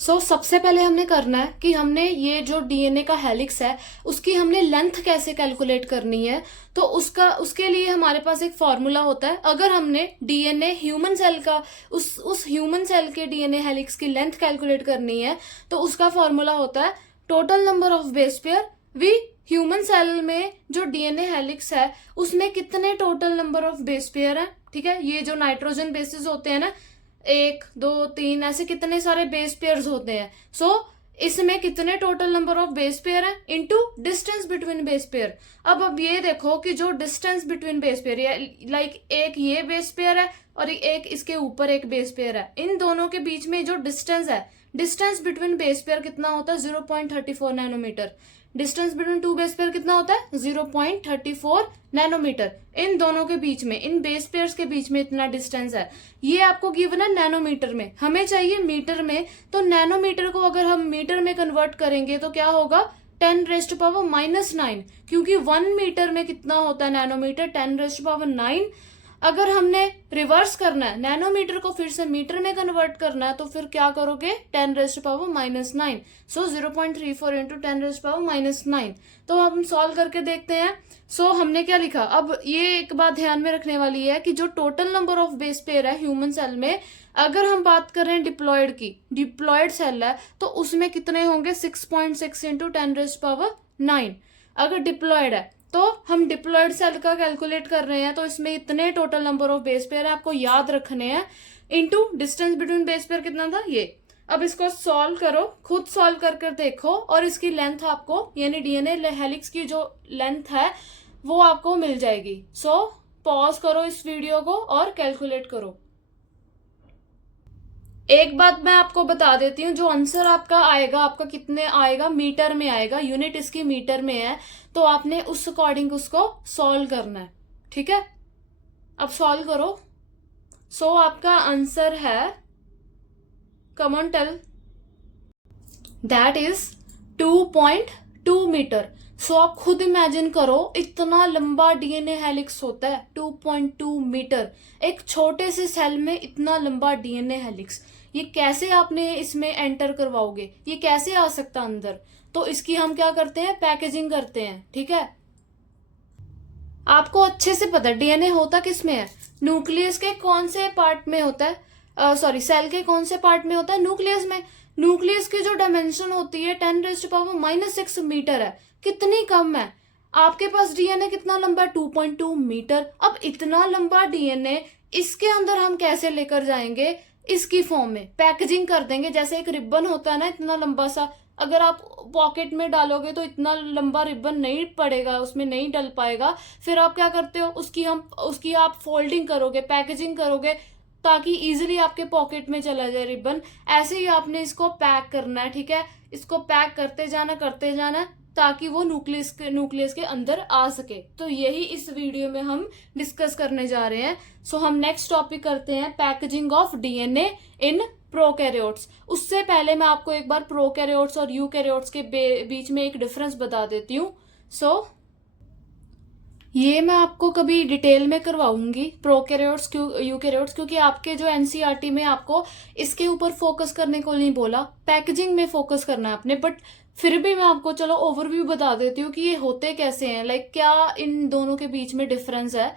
सबसे पहले हमने करना है कि हमने ये जो डीएनए का हेलिक्स है उसकी हमने लेंथ कैसे कैलकुलेट करनी है। तो उसके लिए हमारे पास एक फॉर्मूला होता है। अगर हमने डीएनए ह्यूमन सेल का उस ह्यूमन सेल के डीएनए हेलिक्स की लेंथ कैलकुलेट करनी है तो उसका फॉर्मूला होता है total number of base pair वी ह्यूमन सेल में जो डीएनए हेलिक्स है उसमें कितने total number of base pair है। ठीक है, ये जो नाइट्रोजन बेसिस होते हैं ना, 1 2 3 ऐसे कितने सारे बेस पेयर्स होते हैं। इसमें कितने total number of base pair है into distance between base pair. अब ये देखो कि जो डिस्टेंस बिटवीन बेस पेयर है, लाइक एक ये बेस पेयर है और एक इसके ऊपर एक बेस पेयर है, इन दोनों के बीच में जो डिस्टेंस है, डिस्टेंस बिटवीन बेस पेयर कितना होता है 0.34 nanometre. Distance between two base pair कितना होता है 0.34 नैनोमीटर। इन दोनों के बीच में, इन बेस पेयर्स के बीच में इतना डिस्टेंस है। ये आपको गिवन है नैनोमीटर में, हमें चाहिए मीटर में। तो नैनोमीटर को अगर हम मीटर में कन्वर्ट करेंगे तो क्या होगा 10⁻⁹, क्योंकि 1 मीटर में कितना होता है नैनोमीटर 10⁹। अगर हमने रिवर्स करना है, नैनोमीटर को फिर से मीटर में कन्वर्ट करना है, तो फिर क्या करोगे 10⁻⁹। 0.34 इंटू 10⁻⁹। तो हम सॉल्व करके देखते हैं। हमने क्या लिखा, अब ये एक बात ध्यान में रखने वाली है कि जो total number of base pair है ह्यूमन सेल में, अगर हम बात कर रहे हैं डिप्लॉयड की, डिप्लॉयड सेल है तो उसमें कितने होंगे 6.6 इंटू 10⁹। अगर डिप्लॉयड है तो हम डिप्लॉयड सेल का कैलकुलेट कर रहे हैं, तो इसमें इतने total number of base pair है आपको याद रखने हैं, into distance between base pair कितना था ये। अब इसको सॉल्व करो, खुद सॉल्व कर कर देखो, और इसकी लेंथ आपको, यानी डीएनए हेलिक्स की जो लेंथ है वो आपको मिल जाएगी। पॉज करो इस वीडियो को और कैलकुलेट करो। एक बात मैं आपको बता देती हूँ, जो आंसर आपका आएगा, आपका कितने आएगा मीटर में आएगा, यूनिट इसकी मीटर में है, तो आपने उस अकॉर्डिंग उसको सॉल्व करना है। ठीक है, अब सॉल्व करो। आपका आंसर है, come on tell, that is 2.2 metre. आप खुद इमेजिन करो, इतना लंबा डीएनए हेलिक्स होता है 2.2 मीटर। एक छोटे से सेल में इतना लंबा डीएनए हेलिक्स, ये कैसे आपने इसमें एंटर करवाओगे, ये कैसे आ सकता अंदर। तो इसकी हम क्या करते हैं, पैकेजिंग करते हैं। ठीक है, आपको अच्छे से पता है डीएनए होता किस में है, न्यूक्लियस के कौन से पार्ट में होता है, सॉरी सेल के कौन से पार्ट में होता है, न्यूक्लियस में। न्यूक्लियस की जो डायमेंशन होती है 10⁻⁻6 मीटर है, कितनी कम है। आपके पास डीएनए कितना लंबा है 2.2 मीटर। अब इतना लंबा डीएनए इसके अंदर हम कैसे लेकर जाएंगे, इसकी फॉर्म में पैकेजिंग कर देंगे। जैसे एक रिबन होता है ना इतना लंबा सा, अगर आप पॉकेट में डालोगे तो इतना लंबा रिबन नहीं पड़ेगा, उसमें नहीं डल पाएगा। फिर आप क्या करते हो, उसकी आप फोल्डिंग करोगे, पैकेजिंग करोगे, ताकि इजीली आपके पॉकेट में चला जाए रिबन। ऐसे ही आपने इसको पैक करना है। ठीक है, इसको पैक करते जाना ताकि वो न्यूक्लियस के अंदर आ सके। तो यही इस वीडियो में हम डिस्कस करने जा रहे हैं। हम नेक्स्ट टॉपिक करते हैं, packaging of DNA in prokaryotes. उससे पहले मैं आपको एक बार प्रोकैरियोट्स और यूकैरियोट्स के बीच में एक डिफरेंस बता देती हूँ। ये मैं आपको कभी डिटेल में करवाऊंगी, प्रोकैरियोट्स यूकैरियोट्स, क्योंकि आपके जो एनसीईआरटी में आपको इसके ऊपर फोकस करने को नहीं बोला, पैकेजिंग में फोकस करना है आपने। बट फिर भी मैं आपको चलो ओवरव्यू बता देती हूँ कि ये होते कैसे हैं, लाइक क्या इन दोनों के बीच में डिफरेंस है।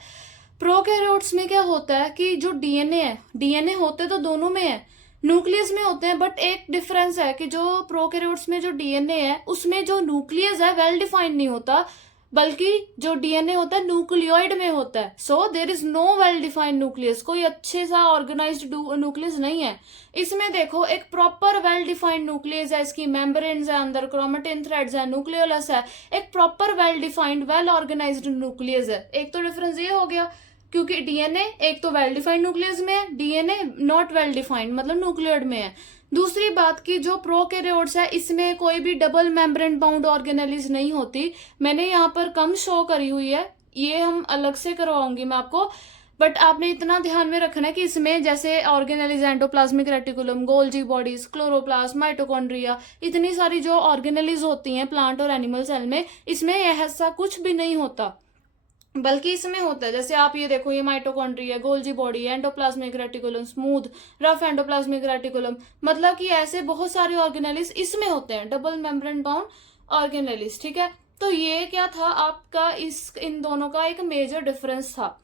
प्रोकैरियोट्स में क्या होता है कि जो डीएनए है, डीएनए होते तो दोनों में है, न्यूक्लियस में होते हैं, बट एक डिफरेंस है कि जो प्रोकैरियोट्स में जो डीएनए है उसमें जो न्यूक्लियस है वेल डिफाइंड नहीं होता, बल्कि जो डीएनए होता है न्यूक्लियोइड में होता है। There is no well defined nucleus, कोई अच्छे सा ऑर्गेनाइज्ड न्यूक्लियस नहीं है। इसमें देखो एक प्रॉपर वेल डिफाइंड न्यूक्लियस है, इसकी मेम्ब्रेन्स है, अंदर क्रोमेटिन थ्रेड्स है, न्यूक्लियोलस है, एक proper well defined well organised nucleus है। एक तो डिफरेंस ये हो गया, क्योंकि डीएनए एक तो वेल डिफाइंड न्यूक्लियस में है, डीएनए नॉट वेल डिफाइंड मतलब न्यूक्लियोइड में है। दूसरी बात की जो प्रोकैरियोट्स है इसमें कोई भी डबल मेम्ब्रेन बाउंड ऑर्गेनेलिज नहीं होती। मैंने यहाँ पर कम शो करी हुई है, ये हम अलग से करवाऊंगी मैं आपको। बट आपने इतना ध्यान में रखना है कि इसमें जैसे organelles, endoplasmic reticulum, Golgi bodies, chloroplast, mitochondria, इतनी सारी जो ऑर्गेनेलिज होती हैं प्लांट और एनिमल सेल में, इसमें ऐसा कुछ भी नहीं होता। बल्कि इसमें होता है, जैसे आप ये देखो, ये माइटोकॉन्ड्रिया है, गोल्जी बॉडी है, endoplasmic reticulum, smooth rough endoplasmic reticulum, मतलब कि ऐसे बहुत सारे ऑर्गेनेलिस इसमें होते हैं, डबल मेम्ब्रेन बाउंड ऑर्गेनेलिस। ठीक है, तो ये क्या था आपका, इस इन दोनों का एक मेजर डिफरेंस था।